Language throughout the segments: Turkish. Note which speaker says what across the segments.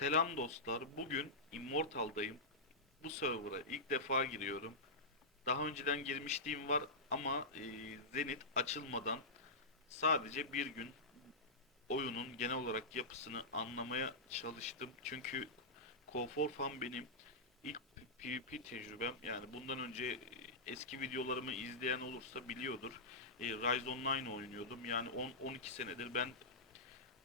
Speaker 1: Selam dostlar. Bugün Immortal'dayım. Bu server'a ilk defa giriyorum. Daha önceden girmişliğim var ama e, Zenit açılmadan sadece bir gün oyunun genel olarak yapısını anlamaya çalıştım. Çünkü Core Fan benim ilk PvP tecrübem. Yani bundan önce e, eski videolarımı izleyen olursa biliyordur. E, Rise Online oynuyordum. Yani 10-12 senedir ben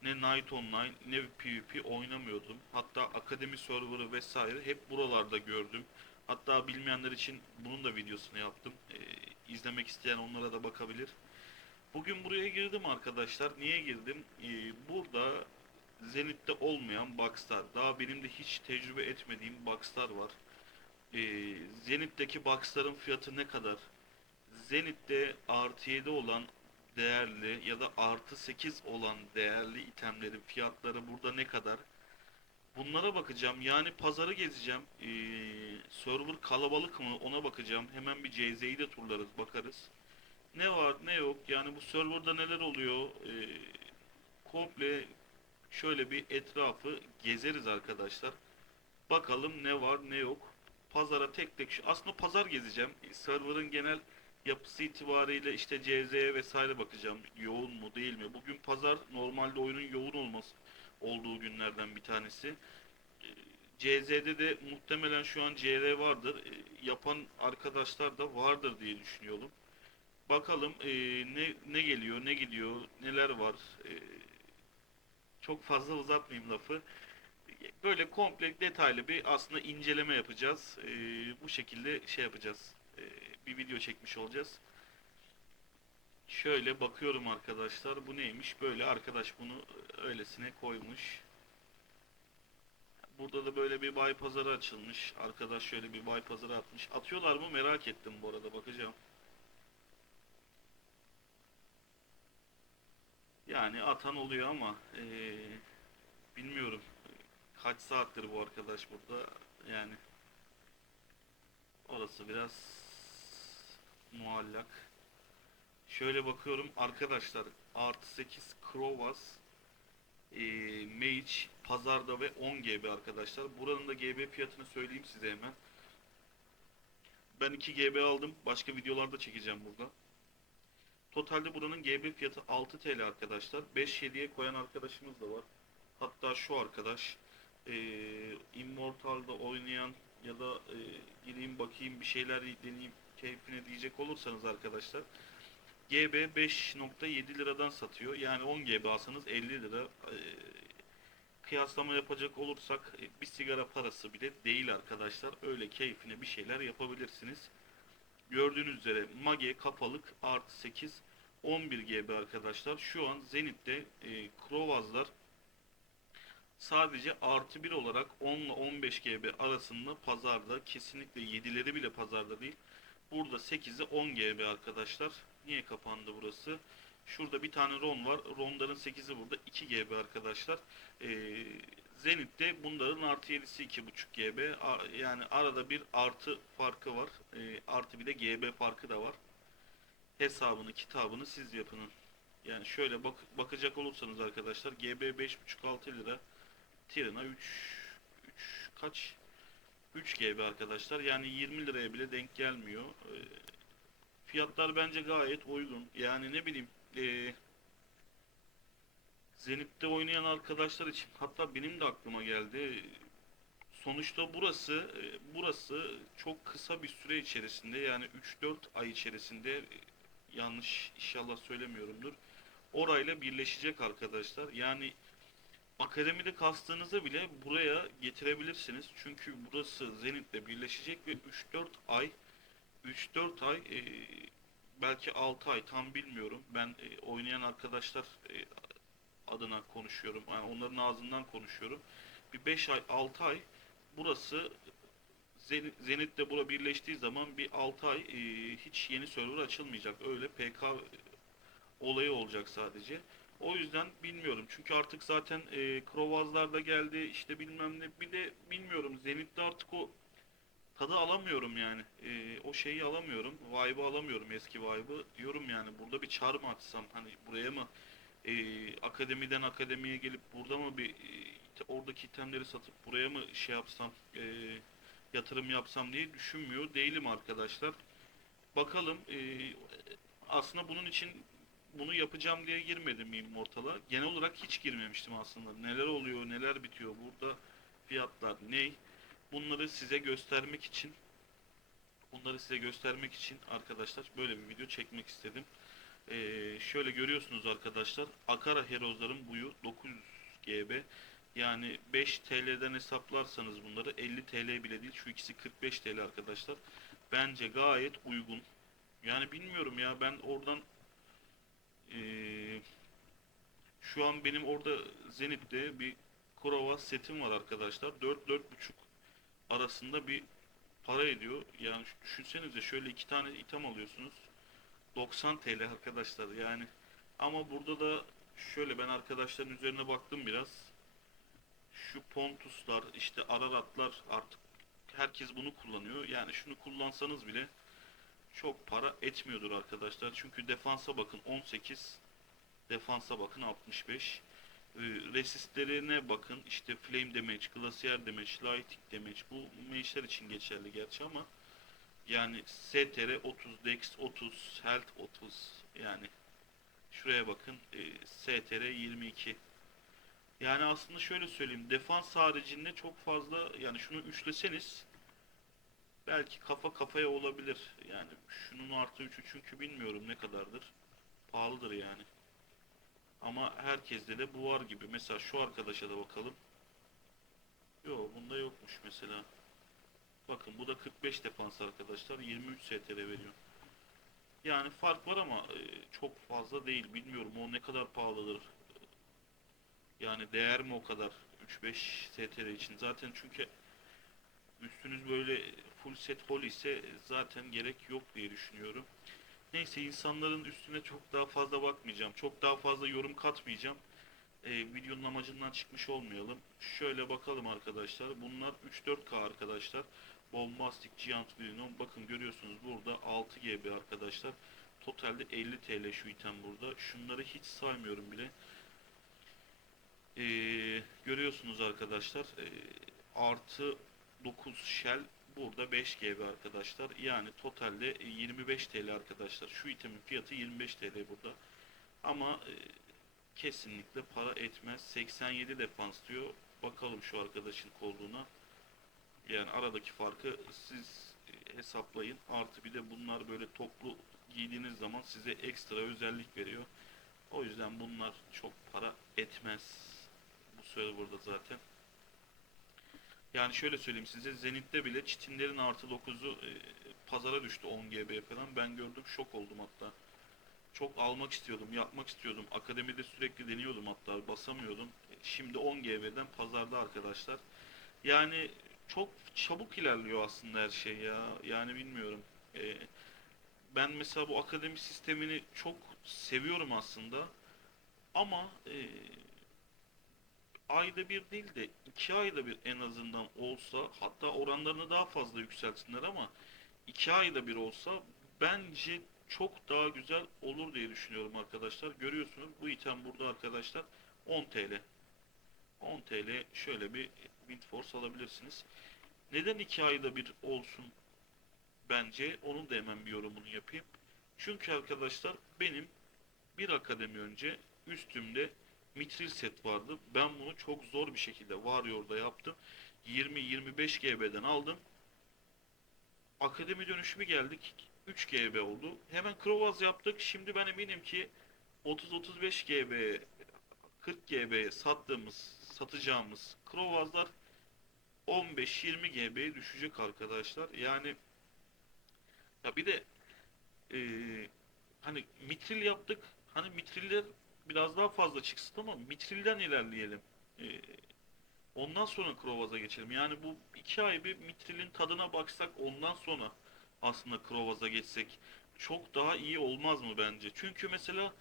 Speaker 1: ne Night Online ne PvP oynamıyordum. Hatta akademi serverı vesaire hep buralarda gördüm. Hatta bilmeyenler için bunun da videosunu yaptım. Ee, izlemek isteyen onlara da bakabilir. Bugün buraya girdim arkadaşlar. Niye girdim? Ee, burada Zenit'te olmayan Boxstar. Daha benim de hiç tecrübe etmediğim Boxstar var. Ee, Zenit'teki Boxstar'ın fiyatı ne kadar? Zenit'te artı 7 olan değerli ya da artı 8 olan değerli itemlerin fiyatları burada ne kadar? Bunlara bakacağım. Yani pazarı gezeceğim. Ee, server kalabalık mı ona bakacağım. Hemen bir CZ'yi de turlarız bakarız. Ne var ne yok yani bu serverda neler oluyor? Ee, komple şöyle bir etrafı gezeriz arkadaşlar. Bakalım ne var ne yok. Pazara tek tek aslında pazar gezeceğim. Server'ın genel yapısı itibariyle işte CZ'ye vesaire bakacağım. Yoğun mu değil mi? Bugün pazar normalde oyunun yoğun olması olduğu günlerden bir tanesi. Ee, CZ'de de muhtemelen şu an CR vardır. Ee, Yapan arkadaşlar da vardır diye düşünüyorum. Bakalım ee, ne ne geliyor, ne gidiyor, neler var. Çok fazla uzatmayayım lafı. Böyle komple detaylı bir aslında inceleme yapacağız. Ee, bu şekilde şey yapacağız. Ee, bir video çekmiş olacağız. Şöyle bakıyorum arkadaşlar. Bu neymiş? Böyle arkadaş bunu öylesine koymuş. Burada da böyle bir bay pazarı açılmış. Arkadaş şöyle bir bay pazarı atmış. Atıyorlar mı merak ettim bu arada bakacağım. Yani atan oluyor ama eee, bilmiyorum. Kaç saattir bu arkadaş burada yani. Orası biraz muallak. Şöyle bakıyorum arkadaşlar artı 8 Krovas e, Mage pazarda ve 10 GB arkadaşlar. Buranın da GB fiyatını söyleyeyim size hemen. Ben 2 GB aldım. Başka videolarda çekeceğim burada. Totalde buranın GB fiyatı 6 TL arkadaşlar. 5-7'ye koyan arkadaşımız da var. Hatta şu arkadaş e, Immortal'da oynayan ya da e, gireyim bakayım bir şeyler deneyeyim keyfine diyecek olursanız arkadaşlar GB 5.7 liradan satıyor. Yani 10 GB alsanız 50 lira. E, kıyaslama yapacak olursak e, bir sigara parası bile değil arkadaşlar. Öyle keyfine bir şeyler yapabilirsiniz. Gördüğünüz üzere Mage kapalık artı 8 11 GB arkadaşlar. Şu an Zenit'te e, Krovazlar sadece artı 1 olarak 10 ile 15 GB arasında pazarda kesinlikle 7'leri bile pazarda değil. Burada 8'i 10 GB arkadaşlar. Niye kapandı burası? Şurada bir tane RON var. RON'ların 8'i burada 2 GB arkadaşlar. Ee, Zenit'te bunların artı 7'si 2.5 GB. Yani arada bir artı farkı var. Ee, artı bir de GB farkı da var. Hesabını, kitabını siz yapın. Yani şöyle bak bakacak olursanız arkadaşlar GB 5.5-6 lira. Tirana 3 3 kaç? 3 GB arkadaşlar. Yani 20 liraya bile denk gelmiyor. Ee, fiyatlar bence gayet uygun. Yani ne bileyim ee, Zenit'te oynayan arkadaşlar için hatta benim de aklıma geldi. Sonuçta burası e, burası çok kısa bir süre içerisinde yani 3-4 ay içerisinde e, yanlış inşallah söylemiyorumdur. Orayla birleşecek arkadaşlar. Yani akademide kastığınızda bile buraya getirebilirsiniz. Çünkü burası Zenit'le birleşecek ve 3-4 ay 3-4 ay e, belki 6 ay tam bilmiyorum. Ben e, oynayan arkadaşlar e, adına konuşuyorum. Yani onların ağzından konuşuyorum. Bir 5 ay 6 ay burası Zenit, Zenit'le bura birleştiği zaman bir 6 ay e, hiç yeni server açılmayacak. Öyle PK olayı olacak sadece. O yüzden bilmiyorum. Çünkü artık zaten e, Krovazlar da geldi. işte bilmem ne. Bir de bilmiyorum. Zenit'te artık o tadı alamıyorum yani. E, o şeyi alamıyorum. Vibe'ı alamıyorum eski vibe'ı. Diyorum yani burada bir çar mı açsam hani buraya mı e, akademiden akademiye gelip burada mı bir e, oradaki itemleri satıp buraya mı şey yapsam e, yatırım yapsam diye düşünmüyor değilim arkadaşlar. Bakalım e, aslında bunun için bunu yapacağım diye girmedim Immortal'a. Genel olarak hiç girmemiştim aslında. Neler oluyor, neler bitiyor burada, fiyatlar ne? Bunları size göstermek için bunları size göstermek için arkadaşlar böyle bir video çekmek istedim. Ee, şöyle görüyorsunuz arkadaşlar. Akara Heros'ların buyu 900 GB. Yani 5 TL'den hesaplarsanız bunları 50 TL bile değil. Şu ikisi 45 TL arkadaşlar. Bence gayet uygun. Yani bilmiyorum ya ben oradan ee, şu an benim orada Zenit'te bir Kurova setim var arkadaşlar. 4-4.5 arasında bir para ediyor. Yani düşünsenize şöyle iki tane item alıyorsunuz. 90 TL arkadaşlar yani. Ama burada da şöyle ben arkadaşların üzerine baktım biraz. Şu Pontuslar işte Araratlar artık herkes bunu kullanıyor. Yani şunu kullansanız bile çok para etmiyordur arkadaşlar. Çünkü defansa bakın 18, defansa bakın 65. Ee, resistlerine bakın işte flame damage, glacier damage, lighting damage bu mage'ler için geçerli gerçi ama yani STR 30, Dex 30, Health 30 yani şuraya bakın e, STR 22 yani aslında şöyle söyleyeyim defans haricinde çok fazla yani şunu üçleseniz belki kafa kafaya olabilir yani şunun artı 3'ü çünkü bilmiyorum ne kadardır pahalıdır yani ama herkeste de bu var gibi mesela şu arkadaşa da bakalım Yo bunda yokmuş mesela Bakın bu da 45 defans arkadaşlar. 23 STR veriyor. Yani fark var ama e, çok fazla değil. Bilmiyorum o ne kadar pahalıdır. Yani değer mi o kadar 3-5 STR için? Zaten çünkü üstünüz böyle full set hol ise zaten gerek yok diye düşünüyorum. Neyse insanların üstüne çok daha fazla bakmayacağım. Çok daha fazla yorum katmayacağım. E, videonun amacından çıkmış olmayalım. Şöyle bakalım arkadaşlar. Bunlar 3-4K arkadaşlar. Bombastic Giant Venom. Bakın görüyorsunuz burada 6 GB arkadaşlar. Totalde 50 TL şu item burada. Şunları hiç saymıyorum bile. Ee, görüyorsunuz arkadaşlar. Ee, artı 9 shell burada 5 GB arkadaşlar. Yani totalde 25 TL arkadaşlar. Şu itemin fiyatı 25 TL burada. Ama e, kesinlikle para etmez. 87 defans diyor. Bakalım şu arkadaşın kolluğuna. Yani aradaki farkı siz e, hesaplayın. Artı bir de bunlar böyle toplu giydiğiniz zaman size ekstra özellik veriyor. O yüzden bunlar çok para etmez. Bu serverda zaten. Yani şöyle söyleyeyim size Zenit'te bile çitinlerin artı 9'u e, pazara düştü 10 GB falan. Ben gördüm şok oldum hatta. Çok almak istiyordum, yapmak istiyordum. Akademide sürekli deniyordum hatta basamıyordum. E, Şimdi 10 GB'den pazarda arkadaşlar. Yani çok çabuk ilerliyor aslında her şey ya. Yani bilmiyorum. Ee, ben mesela bu akademi sistemini çok seviyorum aslında. Ama e, ayda bir değil de iki ayda bir en azından olsa hatta oranlarını daha fazla yükseltsinler ama iki ayda bir olsa bence çok daha güzel olur diye düşünüyorum arkadaşlar. Görüyorsunuz bu item burada arkadaşlar 10 TL. 10 TL şöyle bir Windforce alabilirsiniz. Neden iki ayda bir olsun bence? Onun da hemen bir yorumunu yapayım. Çünkü arkadaşlar benim bir akademi önce üstümde mitril set vardı. Ben bunu çok zor bir şekilde Warrior'da yaptım. 20-25 GB'den aldım. Akademi dönüşümü geldik. 3 GB oldu. Hemen Krovaz yaptık. Şimdi ben eminim ki 30-35 GB 40 GB'ye sattığımız, satacağımız Krovazlar 15-20 GB'ye düşecek arkadaşlar. Yani ya bir de eee, hani mitril yaptık. Hani mitriller biraz daha fazla çıksın ama mitrilden ilerleyelim. Eee, ondan sonra Krovaz'a geçelim. Yani bu iki ay bir mitrilin tadına baksak ondan sonra aslında Krovaz'a geçsek çok daha iyi olmaz mı bence? Çünkü mesela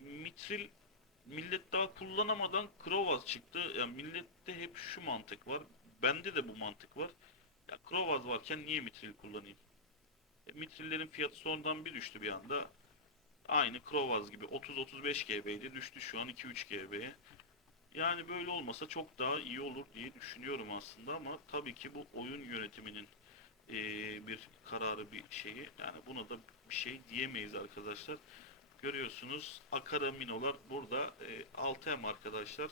Speaker 1: mitril millet daha kullanamadan Krovaz çıktı. Yani millette hep şu mantık var. Bende de bu mantık var. Ya Krovaz varken niye mitril kullanayım? E, mitrillerin fiyatı sonradan bir düştü bir anda. Aynı Krovaz gibi 30-35 GB'ydi. Düştü şu an 2-3 GB'ye. Yani böyle olmasa çok daha iyi olur diye düşünüyorum aslında ama tabii ki bu oyun yönetiminin eee, bir kararı bir şeyi. Yani buna da bir şey diyemeyiz arkadaşlar. Görüyorsunuz Akara Mino'lar burada eee 6M arkadaşlar.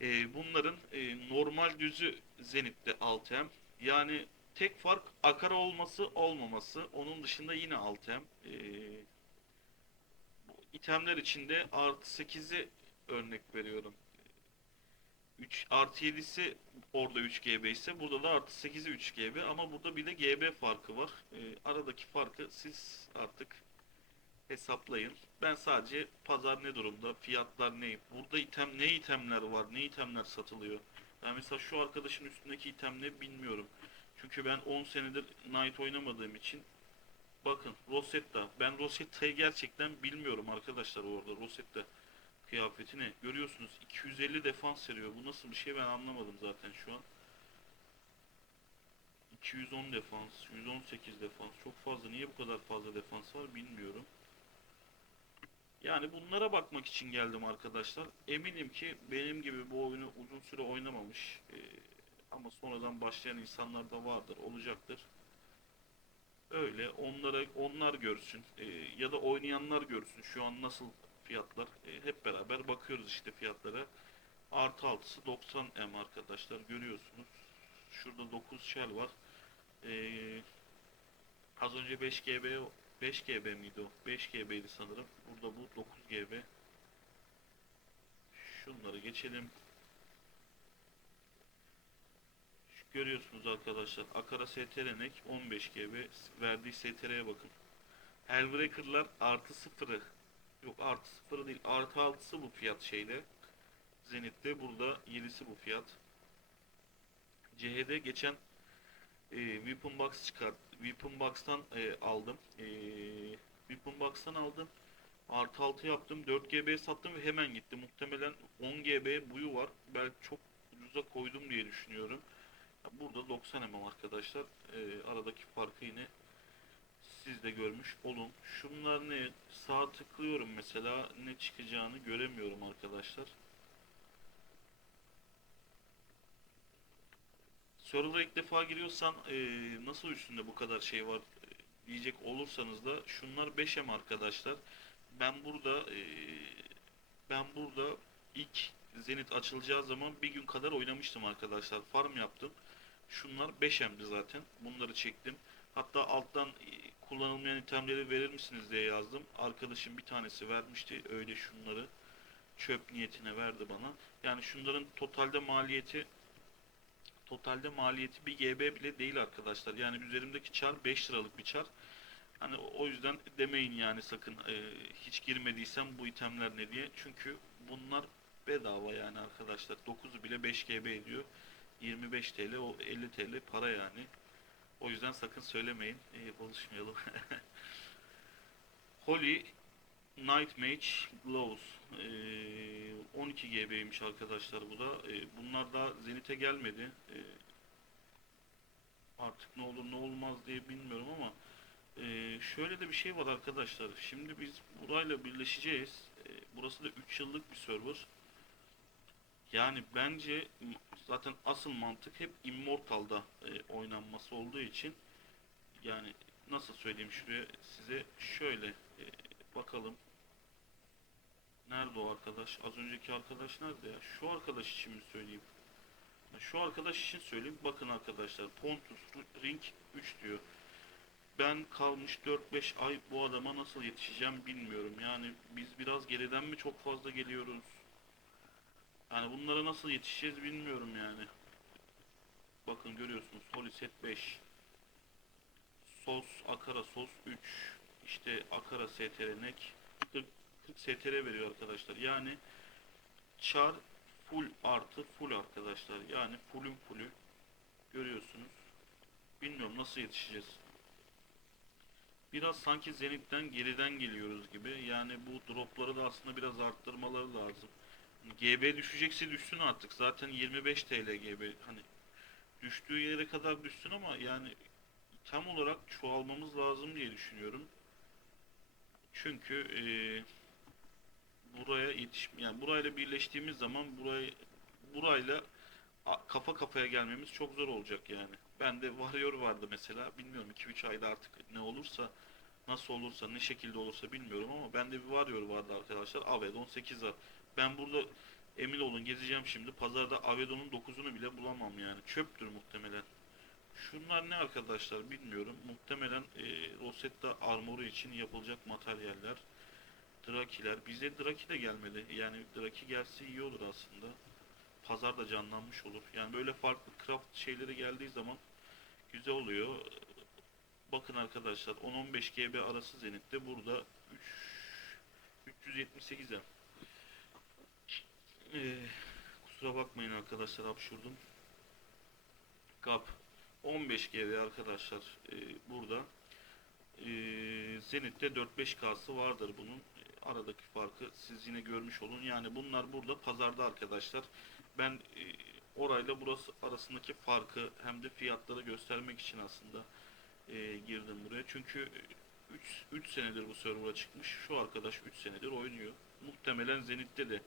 Speaker 1: Eee, bunların eee, normal düzü Zenit'te 6M. Yani tek fark Akara olması olmaması. Onun dışında yine 6M. Eee bu itemler içinde artı 8'i örnek veriyorum. 3 artı 7'si orada 3 GB ise burada da artı 8'i 3 GB ama burada bir de GB farkı var. Ee, aradaki farkı siz artık hesaplayın. Ben sadece pazar ne durumda, fiyatlar ne, burada item ne itemler var, ne itemler satılıyor. Ben mesela şu arkadaşın üstündeki item ne bilmiyorum. Çünkü ben 10 senedir Knight oynamadığım için bakın Rosetta. Ben Rosetta'yı gerçekten bilmiyorum arkadaşlar orada Rosetta kıyafetini görüyorsunuz 250 defans veriyor. Bu nasıl bir şey ben anlamadım zaten şu an. 210 defans, 118 defans çok fazla. Niye bu kadar fazla defans var bilmiyorum. Yani bunlara bakmak için geldim arkadaşlar. Eminim ki benim gibi bu oyunu uzun süre oynamamış e, ama sonradan başlayan insanlar da vardır, olacaktır. Öyle onlara onlar görsün e, ya da oynayanlar görsün şu an nasıl fiyatlar. E, hep beraber bakıyoruz işte fiyatlara. Artı altısı 90 M arkadaşlar görüyorsunuz. Şurada 9 shell var. E, az önce 5 GB 5 GB miydi o? 5 GB'ydi sanırım. Burada bu 9 GB. Şunları geçelim. Şu görüyorsunuz arkadaşlar. Akara STR'nek 15 GB verdiği STR'ye bakın. Hellbreaker'lar artı sıfırı Yok artı sıfırı değil artı altısı bu fiyat şeyde. Zenit'te burada 7'si bu fiyat. CH'de geçen e, Weapon Box çıkart. Weapon Box'tan e, aldım. E, Weapon Box'tan aldım. Artı 6 yaptım. 4 GB sattım ve hemen gitti. Muhtemelen 10 GB buyu var. Belki çok ucuza koydum diye düşünüyorum. Burada 90 mm arkadaşlar. E, aradaki farkı yine siz de görmüş olun. Şunlar ne? Sağ tıklıyorum mesela ne çıkacağını göremiyorum arkadaşlar. Server'a ilk defa giriyorsan eee, nasıl üstünde bu kadar şey var e, diyecek olursanız da şunlar 5M arkadaşlar. Ben burada eee, ben burada ilk Zenit açılacağı zaman bir gün kadar oynamıştım arkadaşlar. Farm yaptım. Şunlar 5M'di zaten. Bunları çektim. Hatta alttan e, kullanılmayan itemleri verir misiniz diye yazdım. Arkadaşım bir tanesi vermişti öyle şunları. Çöp niyetine verdi bana. Yani şunların totalde maliyeti totalde maliyeti bir GB bile değil arkadaşlar. Yani üzerimdeki çar 5 liralık bir çar. Hani o yüzden demeyin yani sakın e, hiç girmediysem bu itemler ne diye. Çünkü bunlar bedava yani arkadaşlar. 9'u bile 5 GB ediyor. 25 TL o 50 TL para yani. O yüzden sakın söylemeyin. Ee, buluşmayalım. Holy Night Mage Gloves. Ee, 12 GB'ymiş arkadaşlar bu da. Ee, bunlar daha Zenit'e gelmedi. Ee, artık ne olur ne olmaz diye bilmiyorum ama ee, şöyle de bir şey var arkadaşlar. Şimdi biz burayla birleşeceğiz. Ee, burası da 3 yıllık bir server. Yani bence zaten asıl mantık hep Immortal'da e, oynanması olduğu için yani nasıl söyleyeyim şuraya size şöyle e, bakalım. Nerede o arkadaş? Az önceki arkadaş nerede ya? Şu arkadaş için mi söyleyeyim? Şu arkadaş için söyleyeyim. Bakın arkadaşlar Pontus Ring 3 diyor. Ben kalmış 4-5 ay bu adama nasıl yetişeceğim bilmiyorum. Yani biz biraz geriden mi çok fazla geliyoruz? Yani bunlara nasıl yetişeceğiz bilmiyorum yani. Bakın görüyorsunuz Holy Set 5. Sos Akara Sos 3. İşte Akara STR Neck 40, 40 STR veriyor arkadaşlar. Yani char full artı full arkadaşlar. Yani fullün fullü görüyorsunuz. Bilmiyorum nasıl yetişeceğiz. Biraz sanki Zenit'ten geriden geliyoruz gibi. Yani bu dropları da aslında biraz arttırmaları lazım. GB düşecekse düşsün artık. Zaten 25 TL GB. Hani düştüğü yere kadar düşsün ama yani tam olarak çoğalmamız lazım diye düşünüyorum. Çünkü eee, buraya yetiş yani burayla birleştiğimiz zaman burayı burayla kafa kafaya gelmemiz çok zor olacak yani. Bende Warrior vardı mesela. Bilmiyorum 2-3 ayda artık ne olursa nasıl olursa ne şekilde olursa bilmiyorum ama bende bir Warrior vardı arkadaşlar. Avedon 8 var. Ben burada emin olun gezeceğim şimdi. Pazarda Avedon'un 9'unu bile bulamam yani. Çöptür muhtemelen. Şunlar ne arkadaşlar bilmiyorum. Muhtemelen e, Rosetta armoru için yapılacak materyaller. Drakiler. Bize Draki de gelmedi. Yani Draki gelse iyi olur aslında. Pazar da canlanmış olur. Yani böyle farklı craft şeyleri geldiği zaman güzel oluyor. Bakın arkadaşlar 10-15 GB arası Zenit'te burada 3 378'e. Ee, kusura bakmayın arkadaşlar hapşurdum. Kap 15 GB arkadaşlar e, burada. E, Zenit'te 4-5K'sı vardır bunun. E, aradaki farkı siz yine görmüş olun. Yani bunlar burada pazarda arkadaşlar. Ben e, orayla burası arasındaki farkı hem de fiyatları göstermek için aslında e, girdim buraya. Çünkü 3 3 senedir bu server'a çıkmış. Şu arkadaş 3 senedir oynuyor. Muhtemelen Zenit'te de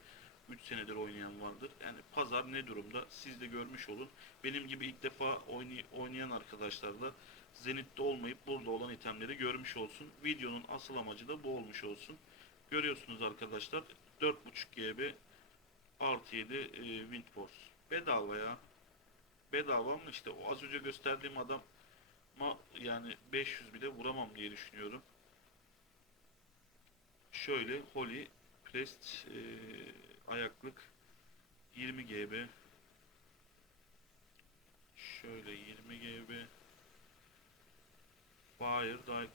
Speaker 1: 3 senedir oynayan vardır. Yani pazar ne durumda siz de görmüş olun. Benim gibi ilk defa oynay- oynayan arkadaşlar da Zenit'te olmayıp burada olan itemleri görmüş olsun. Videonun asıl amacı da bu olmuş olsun. Görüyorsunuz arkadaşlar 4.5 GB artı 7 e. Bedava ya. Bedava ama işte o az önce gösterdiğim adam ama yani 500 bile vuramam diye düşünüyorum. Şöyle Holy Crest e, ayaklık 20 GB şöyle 20 GB Fire Dark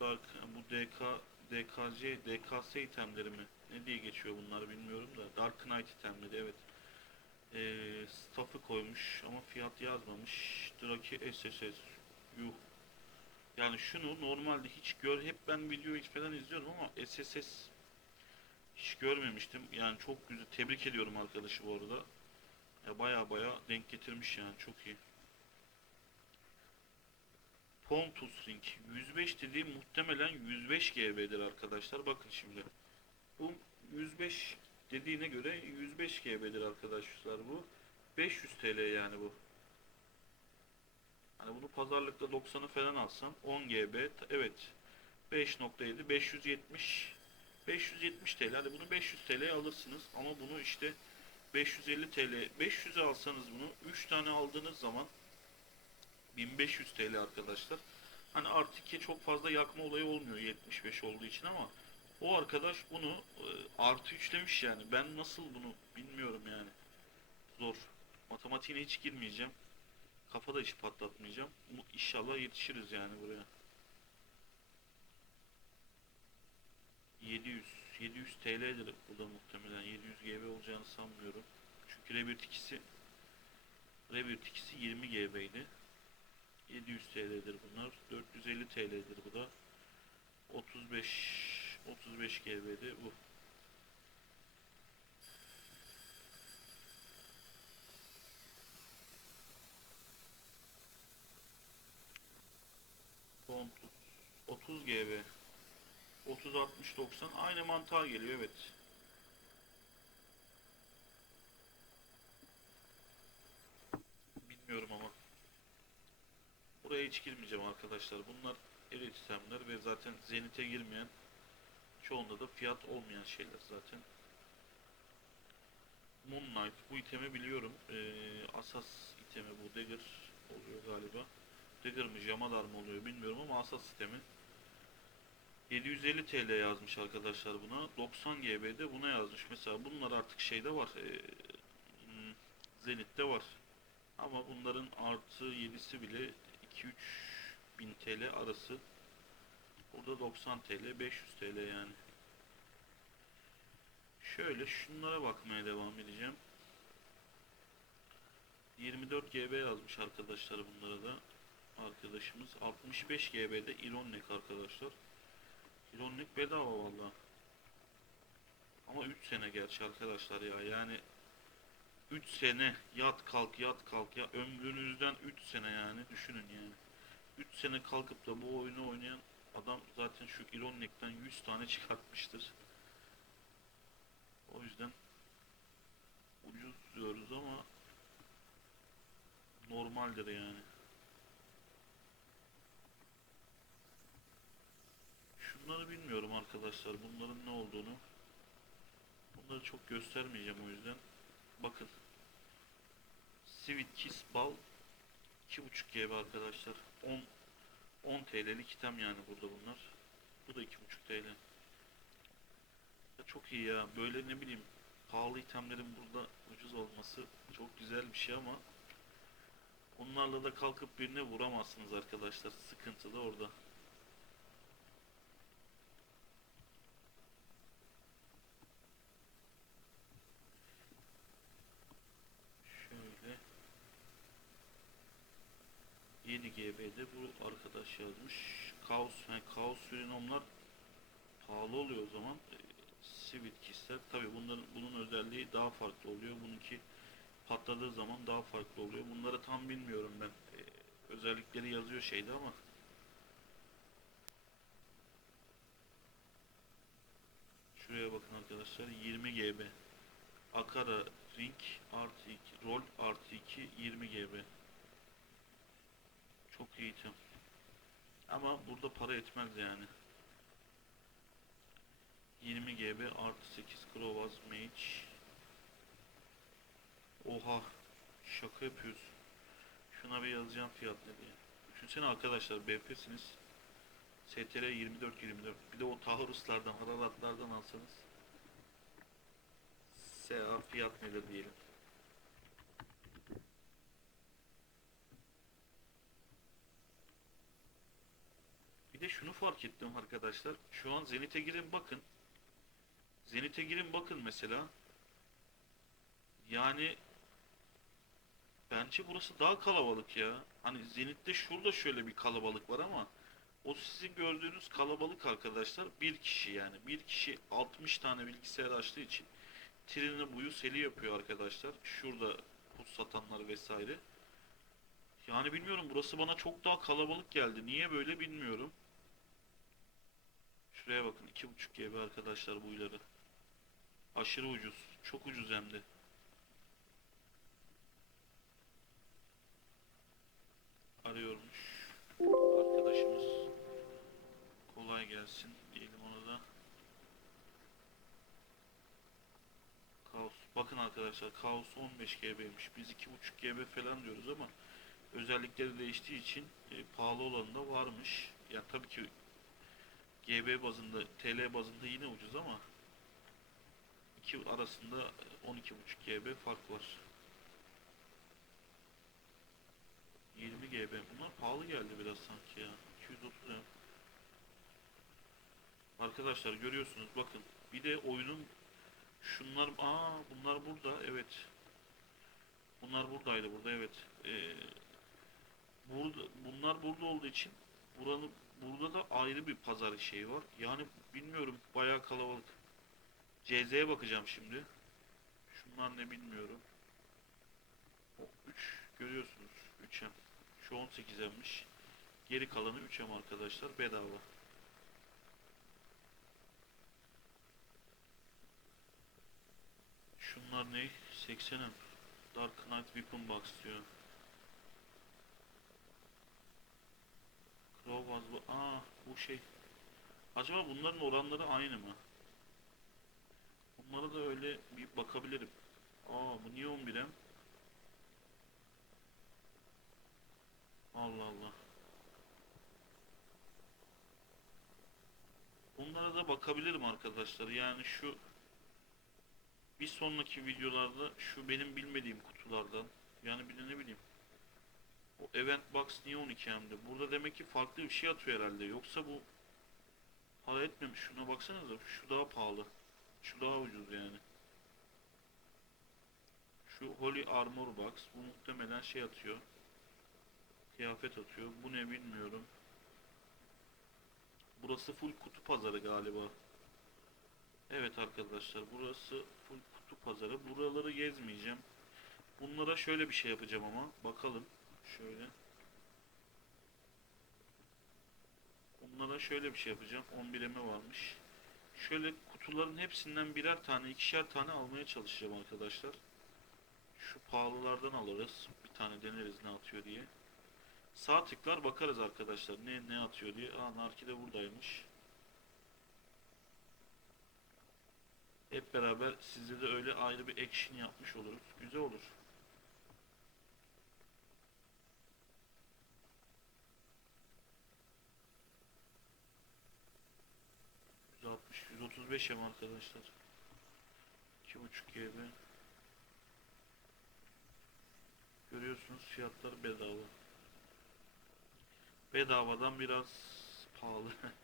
Speaker 1: Dark bu DK DKC DKS itemleri mi? Ne diye geçiyor bunlar bilmiyorum da Dark Knight itemleri evet. Ee, staff'ı koymuş ama fiyat yazmamış. Draki SSS Yuh. Yani şunu normalde hiç gör hep ben video falan izliyorum ama SSS hiç görmemiştim. Yani çok güzel. Tebrik ediyorum arkadaşı bu arada. Ya baya baya denk getirmiş yani çok iyi. Pontus Ring 105 dediği muhtemelen 105 GB'dir arkadaşlar. Bakın şimdi. Bu 105 dediğine göre 105 GB'dir arkadaşlar bu. 500 TL yani bu. Hani bunu pazarlıkta 90'ı falan alsam 10 GB evet 5.7 570 570 TL hadi bunu 500 TL'ye alırsınız ama bunu işte 550 TL 500'e alsanız bunu 3 tane aldığınız zaman 1500 TL arkadaşlar. Hani artı 2 çok fazla yakma olayı olmuyor 75 olduğu için ama o arkadaş bunu e, artı 3 demiş yani. Ben nasıl bunu bilmiyorum yani. Zor. Matematiğine hiç girmeyeceğim. Kafada hiç patlatmayacağım. İnşallah yetişiriz yani buraya. 700 700 TL'dir bu da muhtemelen 700 GB olacağını sanmıyorum. Çünkü Rebirth ikisi Rebirth ikisi 20 GB'ydi. 700 TL'dir bunlar. 450 TL'dir bu da. 35 35 GB'di bu. Font 30 GB 30 60 90 aynı mantığa geliyor evet. Bilmiyorum ama. Buraya hiç girmeyeceğim arkadaşlar. Bunlar elit itemler ve zaten Zenit'e girmeyen çoğunda da fiyat olmayan şeyler zaten. Moonlight bu itemi biliyorum. Ee, Asas itemi bu Dagger oluyor galiba. Dagger mı Jamadar mı oluyor bilmiyorum ama Asas itemi. 750 TL yazmış arkadaşlar buna. 90 GB'de buna yazmış. Mesela bunlar artık şeyde var. ee, hmm, Zenit'te var. Ama bunların artı 7'si bile 2-3 bin TL arası. Burada 90 TL, 500 TL yani. Şöyle şunlara bakmaya devam edeceğim. 24 GB yazmış arkadaşlar bunlara da. Arkadaşımız 65 GB'de Ironnek arkadaşlar. Ironnek bedava valla. Ama 3 sene gerçi arkadaşlar ya yani 3 sene yat kalk yat kalk ya ömrünüzden 3 sene yani düşünün yani. 3 sene kalkıp da bu oyunu oynayan Adam zaten şu Ironek'ten 100 tane çıkartmıştır. O yüzden ucuz diyoruz ama normaldir yani. Şunları bilmiyorum arkadaşlar. Bunların ne olduğunu. Bunları çok göstermeyeceğim o yüzden. Bakın. Sweet Kiss Ball 2.5 GB arkadaşlar. 10 10 TL'lik item yani burada bunlar. Bu da 2.5 TL. Ya çok iyi ya. Böyle ne bileyim pahalı itemlerin burada ucuz olması çok güzel bir şey ama onlarla da kalkıp birine vuramazsınız arkadaşlar. Sıkıntı da orada. Şöyle 7 GB'de bu arkadaş yazmış. Kaos, yani Kaos Surinomlar pahalı oluyor o zaman. Ee, Sweet Kiss'ler tabi bunların bunun özelliği daha farklı oluyor. Bununki patladığı zaman daha farklı oluyor. Bunları tam bilmiyorum ben. Ee, özellikleri yazıyor şeyde ama Şuraya bakın arkadaşlar 20 GB Akara Ring artı 2 Roll artı 2 20 GB Çok iyi item Ama burada para etmez yani. 20 GB artı 8 Krovaz Mage. Oha Şaka yapıyorsun. Şuna bir yazacağım fiyat ne diye. Düşünsene arkadaşlar BP'siniz STR 24 24 bir de o Tauruslardan Hararatlardan alsanız. SA fiyat nedir diyelim Bir de şunu fark ettim arkadaşlar. Şu an Zenit'e girin bakın. Zenit'e girin bakın mesela. Yani bence burası daha kalabalık ya. Hani Zenit'te şurada şöyle bir kalabalık var ama o sizin gördüğünüz kalabalık arkadaşlar bir kişi yani. Bir kişi 60 tane bilgisayar açtığı için treni buyu seli yapıyor arkadaşlar. Şurada pus satanlar vesaire. Yani bilmiyorum burası bana çok daha kalabalık geldi. Niye böyle bilmiyorum. Şuraya bakın 2.5 GB arkadaşlar buyları. Aşırı ucuz. Çok ucuz hem de. Arıyormuş arkadaşımız. Kolay gelsin diyelim ona da. Kaos. Bakın arkadaşlar Kaos 15 GB'ymiş. Biz 2.5 GB falan diyoruz ama özellikleri değiştiği için e, pahalı olanı da varmış. Yani tabii ki GB bazında, TL bazında yine ucuz ama iki arasında 12.5 GB fark var. 20 GB. Bunlar pahalı geldi biraz sanki ya. 230 lira. Arkadaşlar görüyorsunuz bakın. Bir de oyunun şunlar aa bunlar burada evet. Bunlar buradaydı burada evet. Ee, burada bunlar burada olduğu için buranın burada da ayrı bir pazar şeyi var. Yani bilmiyorum bayağı kalabalık. CZ'ye bakacağım şimdi. Şunlar ne bilmiyorum. O 3 görüyorsunuz 3M. Şu 18'emmiş. Geri kalanı 3M arkadaşlar bedava. Şunlar ne? 80'im. Dark Knight Weapon Box diyor. Crowbars bu. Aa bu şey. Acaba bunların oranları aynı mı? Bunlara da öyle bir bakabilirim. Aa bu niye 11'em? Allah Allah. Bunlara da bakabilirim arkadaşlar. Yani şu bir sonraki videolarda şu benim bilmediğim kutulardan yani bir de ne bileyim o event box niye 12 hem de burada demek ki farklı bir şey atıyor herhalde. Yoksa bu para etmemiş. Şuna baksanıza şu daha pahalı. Şu daha ucuz yani. Şu Holy Armor Box bu muhtemelen şey atıyor. Kıyafet atıyor. Bu ne bilmiyorum. Burası full kutu pazarı galiba. Evet arkadaşlar burası full kutu pazarı. Buraları gezmeyeceğim. Bunlara şöyle bir şey yapacağım ama bakalım. Şöyle. Bunlara şöyle bir şey yapacağım. 11 eme varmış. Şöyle kutuların hepsinden birer tane, ikişer tane almaya çalışacağım arkadaşlar. Şu pahalılardan alırız. Bir tane deneriz ne atıyor diye. Sağ tıklar bakarız arkadaşlar ne ne atıyor diye. Aa Narki de buradaymış. Hep beraber sizde de öyle ayrı bir action yapmış oluruz. Güzel olur. %60, 135 yem arkadaşlar. 2.5 GB. Görüyorsunuz fiyatlar bedava. Bedavadan biraz pahalı.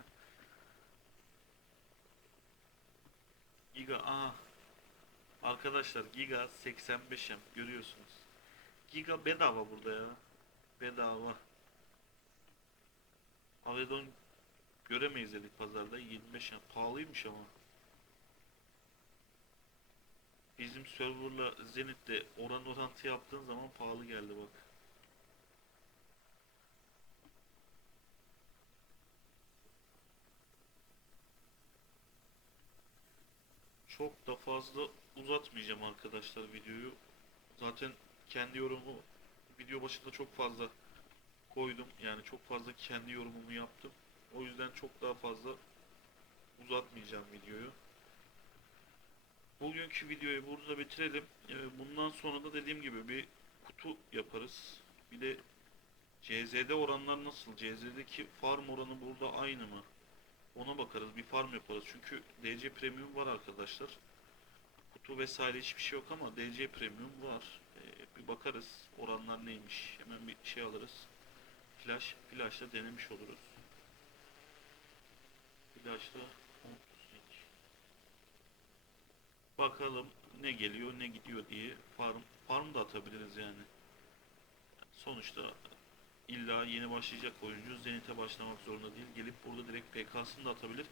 Speaker 1: Giga aha. Arkadaşlar Giga 85 M görüyorsunuz. Giga bedava burada ya. Bedava. Avedon göremeyiz dedik pazarda 25 M. Pahalıymış ama. Bizim serverla Zenith'te oran orantı yaptığın zaman pahalı geldi bak. Çok da fazla uzatmayacağım arkadaşlar videoyu. Zaten kendi yorumumu video başında çok fazla koydum. Yani çok fazla kendi yorumumu yaptım. O yüzden çok daha fazla uzatmayacağım videoyu. Bugünkü videoyu burada bitirelim. Ee, Bundan sonra da dediğim gibi bir kutu yaparız. Bir de CZ'de oranlar nasıl? CZ'deki farm oranı burada aynı mı? Ona bakarız. Bir farm yaparız. Çünkü DC Premium var arkadaşlar. Kutu vesaire hiçbir şey yok ama DC Premium var. Ee, bir bakarız. Oranlar neymiş? Hemen bir şey alırız. Flash, flash'la denemiş oluruz. Flash'la Bakalım ne geliyor ne gidiyor diye farm farm da atabiliriz yani. Sonuçta illa yeni başlayacak oyuncu Zenit'e başlamak zorunda değil. Gelip burada direkt PK'sını da atabilir.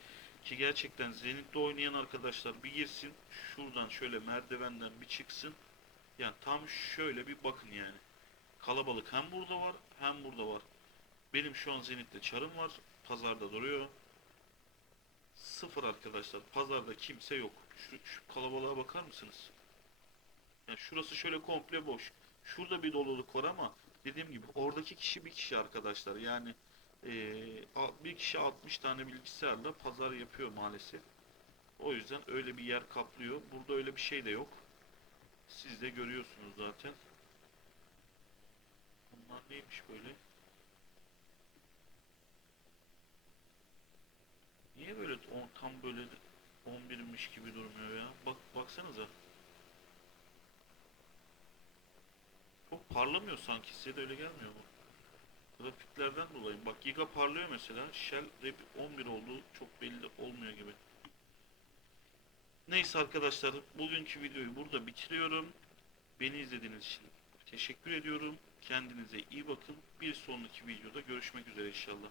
Speaker 1: Ki gerçekten Zenit'te oynayan arkadaşlar bir girsin şuradan şöyle merdivenden bir çıksın. Yani tam şöyle bir bakın yani. Kalabalık hem burada var hem burada var. Benim şu an Zenit'te çarım var. Pazarda duruyor. Sıfır arkadaşlar. Pazarda kimse yok. Şu, şu kalabalığa bakar mısınız? Yani şurası şöyle komple boş. Şurada bir doluluk var ama dediğim gibi oradaki kişi bir kişi arkadaşlar. Yani a- bir kişi 60 tane bilgisayarla pazar yapıyor maalesef. O yüzden öyle bir yer kaplıyor. Burada öyle bir şey de yok. Siz de görüyorsunuz zaten. Bunlar neymiş böyle? Niye tam böyle 11'miş gibi durmuyor ya? Bak baksanıza. Çok parlamıyor sanki size de öyle gelmiyor mu? Grafiklerden dolayı. Bak Giga parlıyor mesela. Shell Rap 11 olduğu çok belli olmuyor gibi. Neyse arkadaşlar bugünkü videoyu burada bitiriyorum. Beni izlediğiniz için teşekkür ediyorum. Kendinize iyi bakın. Bir sonraki videoda görüşmek üzere inşallah.